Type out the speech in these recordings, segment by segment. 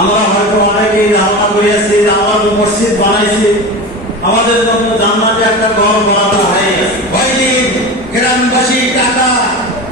আমরা হয়তো অনেকেই ধারণা করিয়াছি যে আমাদের মসজিদ বানাইছি। আমাদের জন্য জান্নাতে একটা ঘর বানানো হয়ে গেছে। গ্রামবাসী টাকা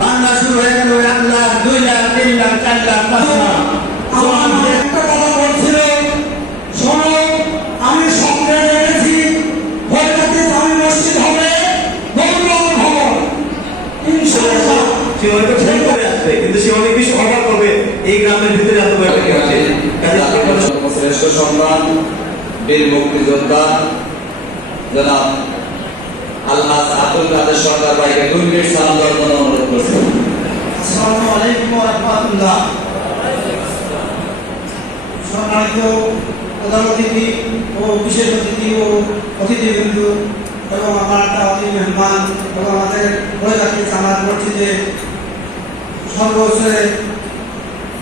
বাংলা শুরু হয়ে গেল, এক লাখ, দুই লাখ, তিন লাখ, চার লাখ, পাঁচ লাখ আমার মা একটা কথা বলছিল শোনো আমি স্বপ্নে দেখেছি ভোরকাতে আমি মসজিদ হবে গৌরব ভবন ইনশাআল্লাহ সে হয়তো ঠিক করে আসবে কিন্তু সে অনেক বেশি অবাক হবে এই গ্রামের ভিতরে এত ব্যাপার কি হচ্ছে কাজে আপনি বলেন, শ্রেষ্ঠ সম্মান বীর মুক্তিযোদ্ধা জনাব আল্লাহ আব্দুল কাদের সরকার ভাইকে দুই মিনিট সালাম জন্য অনুরোধ করছি। আসসালামু আলাইকুম ওয়া রাহমাতুল্লাহ। সম্মানিত প্রধান অতিথি ও বিশেষ অতিথি ও অতিথিবৃন্দ এবং আমার একটা অতি মেহমান এবং আমাদের বৈকাতি আমার মসজিদে সর্বস্তরে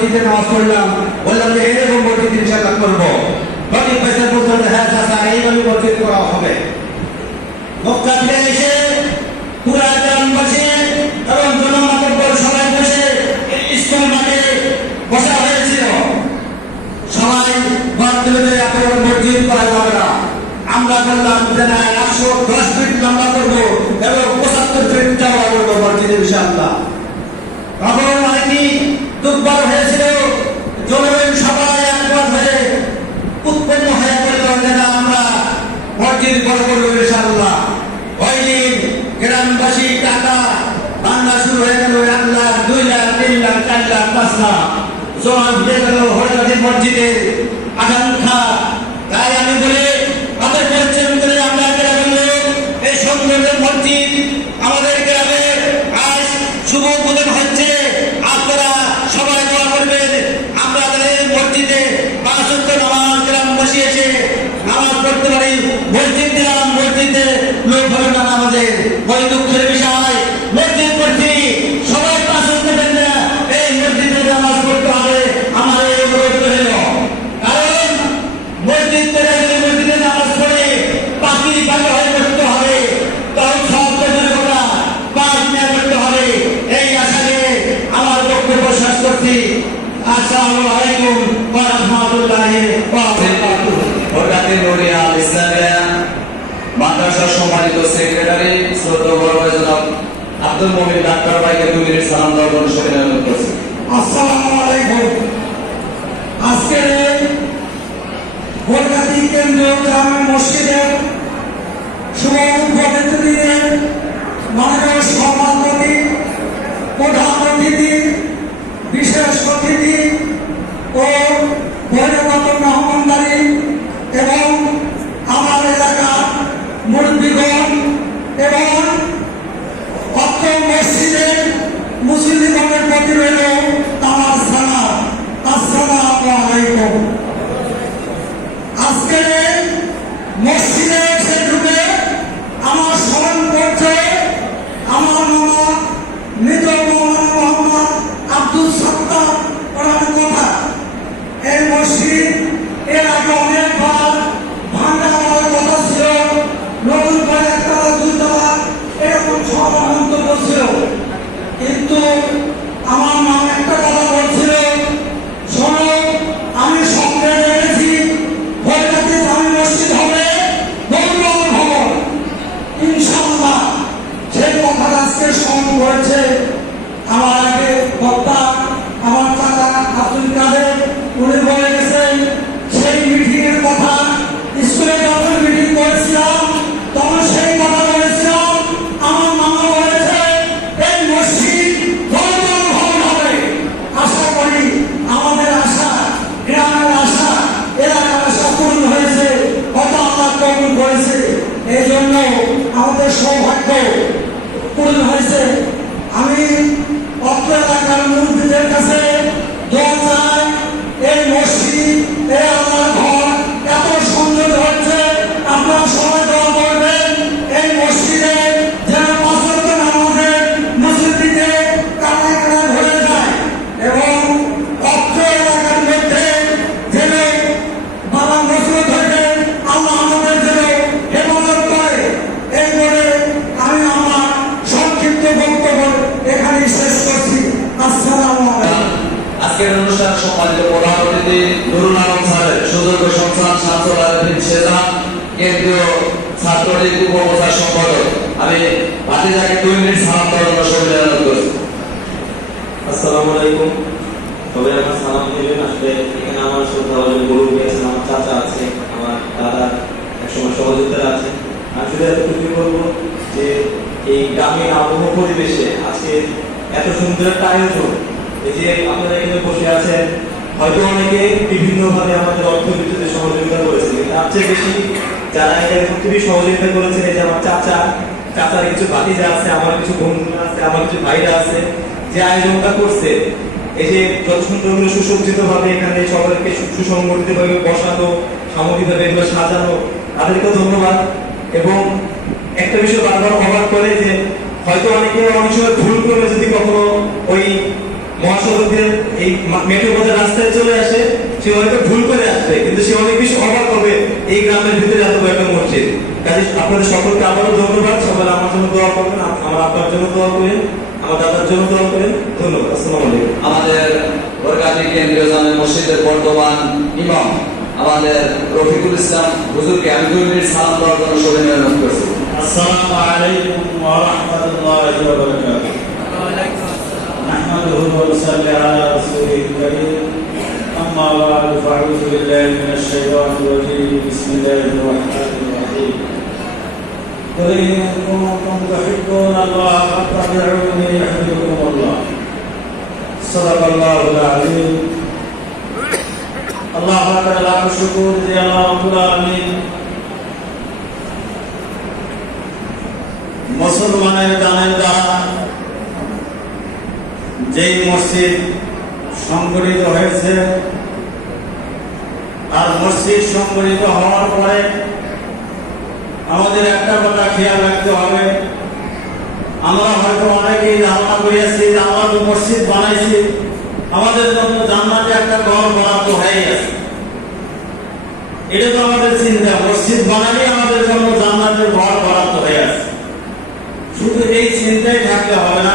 মসজিদে নামাজ পড়লাম, বললাম যে এরকম মসজিদ ইনশাল্লাহ করব। ভাই সাহেব বলছেন হ্যাঁ চাষা এইভাবে করা হবে। মক্কা থেকে এসে পুরা গ্রামবাসী এবং জনমাতব্বর সবাই বসে ইস্কন মাঠে বসা হয়েছিল। সবাই মসজিদ করা যাবে না। আমরা বললাম যে, না, একশো দশ ফিট লম্বা করব এবং পঁচাত্তর ফিট চওড়া করব তখন দুর্বল হয়েছিল জনগণ সবাই একমত হয়ে উৎপন্ন হয়ে বলল যে না আমরা মসজিদ বড় করব ইনশাআল্লাহ ওই দিন গ্রামবাসী টাকা বাংলা শুরু হয়ে গেল, এক দুই লাখ, তিন লাখ, চার লাখ, পাঁচ লাখ। জমা দিয়ে গেল হরিদাসী মসজিদের আকাঙ্ক্ষা তাই আমি বলি, আমাদের পরিশ্রম করে আমরা গ্রামের লোক এই সুন্দর মসজিদ আমাদের গ্রামে আজ শুভ উদ্বোধন হচ্ছে। আপনারা সবাই দোয়া করবেন, আমরা তাদের মসজিদে পাঁচ নামাজ, গ্রামবাসী এসে নামাজ পড়তে পারি মসজিদ দিলাম মসজিদে লোক হবে না আমাদের দুঃখের বিষয়। মসজিদ পড়ছি, সবাই ওয়াক্ত দেন না। এই মসজিদে নামাজ পড়তে হবে, আমার এই অনুরোধ রইল। কারণ মসজিদ যদি মসজিদে নামাজ পড়ে পাখি ভালো হয়ে করতে হবে। তখন সব জনের কথা পাঁচ নিয়ে করতে হবে। এই আশা নিয়ে আমার বক্তব্য শেষ করছি। আসসালামু আলাইকুম ওয়া রাহমাতুল্লাহি ওয়া বারাকাতুহু। হরকাতে নুরিয়া ইসলামিয়া মাদ্রাসার সম্মানিত সেক্রেটারি বিশেষ অতিথি ও বৈরগত মেহমানদারি এবং আমার এলাকার মুরব্বীগণ এবং অত্র মসজিদের মুসলিমদের প্রতি রইল আমার সালাম আসসালামু আলাইকুম আজকে মসজিদে এসে ঢুকে আমার স্মরণ করছে আমার মামা মৃত মৌলানা মোহাম্মদ আব্দুল সত্তার ওনার কথা এই মসজিদ এর আগে অনেকবার ভাঙ্গা হওয়ার কথা ছিল নতুন করে একতলা দুইতলা এরকম সব মন্তব্য ছিল কিন্তু আমাদের সৌভাগ্য পুরুষ হয়েছে সম্মানিত প্রধান নুরুল আলম স্যারের সুযোগ্য শামসুল আলমিন সেজা কেন্দ্রীয় ছাত্রলীগ উপপ্রচার সম্পাদক। আমি ভাতিজাকে দুই মিনিট সালাম দেওয়ার জন্য সবাই অনুরোধ আসসালামু আলাইকুম। সবাই আমার সালাম দিবেন। আসলে এখানে আমার শ্রদ্ধা গুরু গিয়েছেন আমার চাচা আছে, আমার দাদা একসময় সহযোগিতা আছে আমি শুধু এতটুকু বলব যে এই গ্রামীণ আবহাওয়া পরিবেশে আজকে এত সুন্দর একটা আয়োজন সুসজ্জিত ভাবে এখানে সকলকে সুসংগঠিত ভাবে বসানো সামগ্রিক ভাবে এগুলো সাজানো, তাদেরকেও ধন্যবাদ। এবং একটা বিষয় বারবার অবাক করে যে, হয়তো অনেকে অনেক সময় ভুল করে যদি কখনো ওই মহাসড়কের এই মেট্রো রাস্তায় চলে আসে সে হয়তো ভুল করে আসবে কিন্তু সে অনেক বেশি অবাক হবে এই গ্রামের ভিতরে এত একটা মসজিদ। কাজে আপনাদের সকলকে আবারও ধন্যবাদ। সবাই আমার জন্য দোয়া করবেন আমার আপনার জন্য দোয়া করেন আমার দাদার জন্য দোয়া করেন। ধন্যবাদ আসসালামু আলাইকুম। আমাদের বরগাতি কেন্দ্রীয় জামে মসজিদের বর্তমান ইমাম আমাদের রফিকুল ইসলাম হুজুরকে আমি দুই মিনিট সালাম দেওয়ার জন্য সবাই অনুরোধ করছি। আসসালামু আলাইকুম ওয়া রাহমাতুল্লাহি ওয়া বারাকাতুহু। نحمده ونصلي على رسوله الكريم أما بعد فأعوذ بالله من الشيطان الرجيم بسم الله الرحمن الرحيم قل إن كنتم تحبون الله فاتبعوني يحببكم الله صدق الله العظيم الله أكبر لا شكور يا رب العالمين মুসলমানের দানের দ্বারা যেই মসজিদ সংগঠিত হয়েছে, আর মসজিদ সংগঠিত হওয়ার পরে আমাদের একটা কথা খেয়াল রাখতে হবে। আমরা হয়তো অনেকেই ধারণা করিয়াছি আমরা তো মসজিদ বানাইছি। আমাদের জন্য জান্নাতে একটা ঘর বরাদ্দ হয়ে গেছে। এটা তো আমাদের চিন্তা, মসজিদ বানালে আমাদের জন্য জান্নাতের ঘর বরাদ্দ হয়ে আছে শুধু এই চিন্তায় থাকলে হবে না।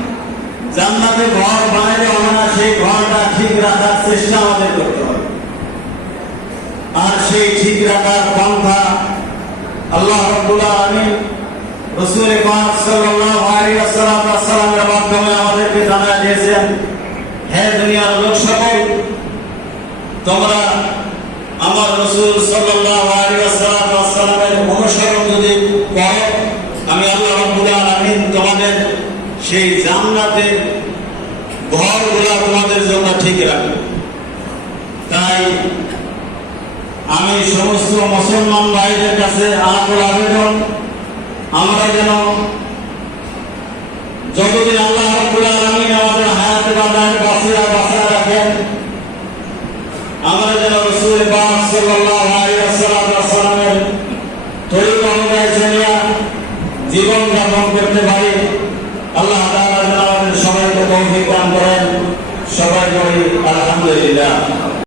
জান্নাতে ঘর বানাইলে না, সেই ঘরটা ঠিক রাখার চেষ্টা আমাদের করতে হবে। আর সেই ঠিক রাখার পন্থা আল্লাহ রাব্বুল আলামিন রাসূল পাক সাল্লাল্লাহু আলাইহি ওয়াসাল্লাম সাল্লামের মাধ্যমে আমাদেরকে জানা দিয়েছেন, হে দুনিয়ার লোক সকল তোমরা আমার রসুল সাল্লাল্লাহু আলাইহি ওয়াসাল্লাম সাল্লামের অনুসরণ যদি করো আমি আল্লাহ রাব্বুল আলামিন তোমাদের সেই জান্নাতের ঘরগুলা তোমাদের জন্য ঠিক রাখব। তাই আমি সমস্ত মুসলমান ভাইদের কাছে আকুল আবেদন, আমরা যেন যতদিন আল্লাহ রাব্বুল আমাদের হায়াতে বাঁধায় বাঁচিয়ে বাঁচায় রাখেন, আমরা যেন জীবন যাপন করতে পারি আল্লাহ তাআলা যেন আমাদের সবাইকে তৌফিক দান করেন সবাই আলহামদুলিল্লাহ।